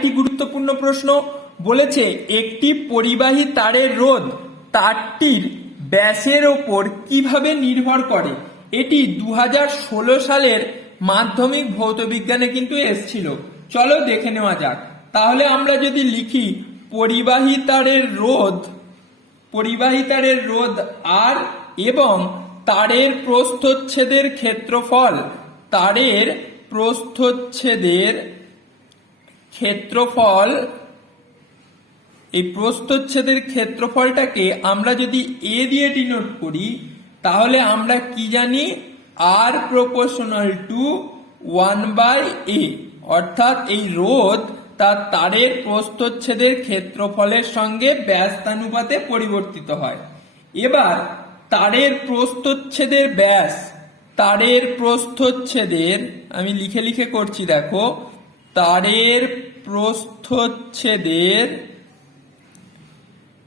আরেকটি গুরুত্বপূর্ণ প্রশ্ন বলেছে, একটি পরিবাহী তারের রোধ তারটির ব্যাসের ওপর কীভাবে নির্ভর করে? এটি দু হাজার ষোলো সালের মাধ্যমিক ভৌত বিজ্ঞানে কিন্তু এসছিল। চলো দেখে নেওয়া যাক। তাহলে আমরা যদি লিখি, পরিবাহী তারের রোধ, পরিবাহী তারের রোধ আর এবং তারের প্রস্থচ্ছেদের ক্ষেত্রফল, তারের প্রস্থচ্ছেদের ক্ষেত্রফল, এই প্রস্থচ্ছেদের ক্ষেত্রফলটাকে আমরা যদি এ দিয়ে ডিনোট করি, তাহলে আমরা কি জানি? R proportional to one by A অর্থাৎ এই রোধ তার তারের প্রস্থচ্ছেদের ক্ষেত্রফলের সঙ্গে ব্যস্তানুপাতে পরিবর্তিত হয়। এবার তারের প্রস্থচ্ছেদের ব্যাস, তারের প্রস্থচ্ছেদের, আমি লিখে লিখে করছি, দেখো। তারের প্রস্থচ্ছেদের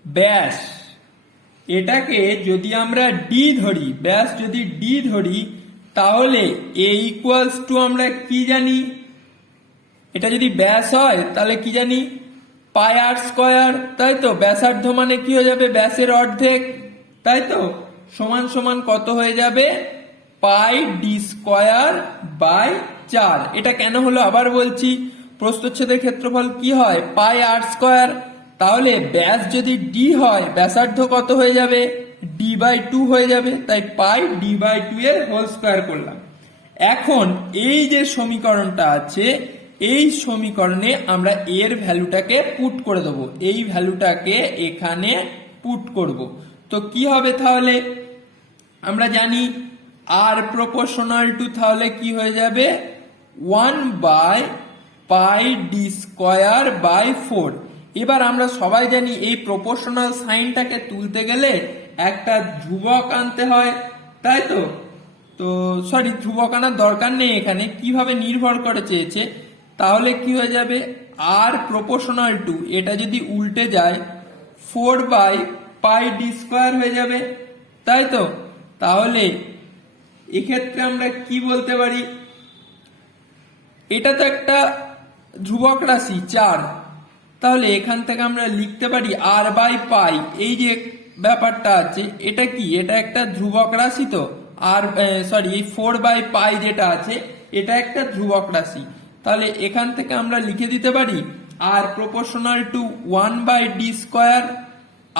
ব্যাস। এটাকে যদি আমরা ডি ধরি, ব্যাস যদি ডি ধরি, তাহলে এ ইকুয়ালস টু আমরা কি জানি? এটা যদি ব্যাস হয়, তাহলে কি জানি? পাই আর স্কয়ার, তাই তো? ব্যাসার্ধ মানে কি হয়ে যাবে? ব্যাসের অর্ধেক, তাই তো? সমান সমান কত হয়ে যাবে? পাই ডি স্কয়ার বাই চার। এটা কেন হলো? আবার বলছি, প্রস্থচ্ছেদের ক্ষেত্রফল কি হয়? Pi r square. তাহলে ব্যাস যদি ডি হয়, ব্যাসার্ধ কত হয়ে যাবে? ডি বাই টু হয়ে যাবে। তাই পাই ডি বাই টু এর হোল স্কয়ার করলাম। এখন এই যে সমীকরণটা আছে, এই সমীকরণে আমরা এর ভ্যালুটাকে পুট করে দেব। এই ভ্যালুটাকে এখানে পুট করব। তো কি হবে তাহলে? আমরা জানি আর প্রপোর্শনাল টু তাহলে কি হয়ে যাবে? One by pi D square by four এবার আমরা সবাই জানি এই প্রপোর্শনাল সাইনটাকে তুলতে গেলে একটা ধ্রুবক আনতে হয়, তাই তো? তো সরি ধ্রুবক আনার দরকার নেই এখানে, কীভাবে নির্ভর করে চেয়েছে? তাহলে কি হয়ে যাবে? আর প্রপোর্শনাল টু এটা যদি উল্টে যায় four by pi D square হয়ে যাবে, তাই তো? তাহলে এক্ষেত্রে আমরা কি বলতে পারি? এটা তো একটা ধ্রুবক রাশি, চার। তাহলে এখান থেকে আমরা লিখতে পারি আর বাই পাই এই যে ব্যাপারটা আছে, এটা কি? এটা একটা ধ্রুবক রাশি তো? আর সরি এই ফোর বাই পাই যেটা আছে, এটা একটা ধ্রুবক রাশি। তাহলে এখান থেকে আমরা লিখে দিতে পারি R proportional to one by D square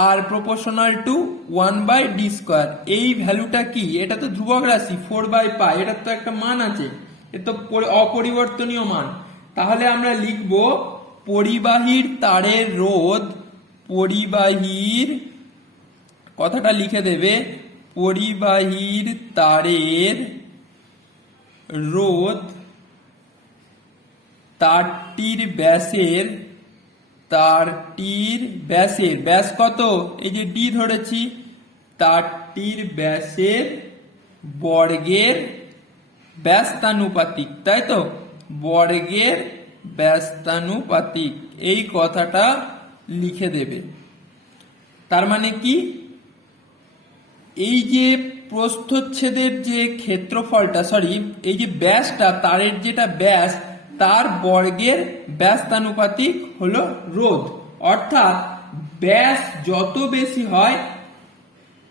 R proportional to one by D square এই ভ্যালুটা কি? এটা তো ধ্রুবক রাশি ফোর বাই পাই এটার তো একটা মান আছে। এটা তো পরি- অপরিবর্তনীয় মান। তাহলে আমরা লিখব পরিবাহীর তারের রোধ পরিবাহীর, কথাটা লিখে দেবে, পরিবাহীর তারের রোধ তারটির ব্যাসের তারটির ব্যাসের, ব্যাস কত? এই যে ডি ধরেছি, তারটির ব্যাসের বর্গের ব্যস্তানুপাতিক, তাই তো? বর্গের ব্যস্তানুপাতিক, এই কথাটা লিখে দেবে। তার মানে কি? এই যে প্রস্থচ্ছেদের যে ক্ষেত্রফলটা সরি এই যে ব্যাসটা, তারের যেটা ব্যাস, তার বর্গের ব্যস্তানুপাতিক হলো রোধ। অর্থাৎ ব্যাস যত বেশি হয়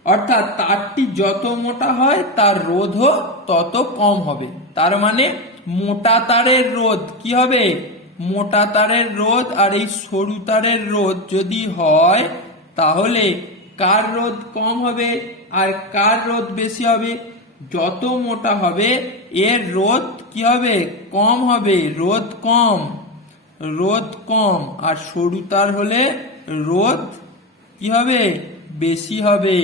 অর্থাৎ তারটি যত মোটা হয়, তার রোধও তত কম হবে। তার মানে মোটা তারের রোধ কি হবে? মোটা তারের রোধ আর এই সরু তারের রোধ যদি হয়, তাহলে কার রোধ কম হবে আর কার রোধ বেশি হবে? যত মোটা হবে, এর রোধ কি হবে? কম হবে, রোধ কম রোধ কম। আর সরু তার হলে রোধ কি হবে? বেশি হবে।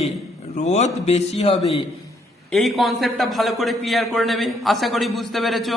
রোধ বেশি হবে। এই কনসেপ্টটা ভালো করে ক্লিয়ার করে নেবে। আশা করি বুঝতে পেরেছ।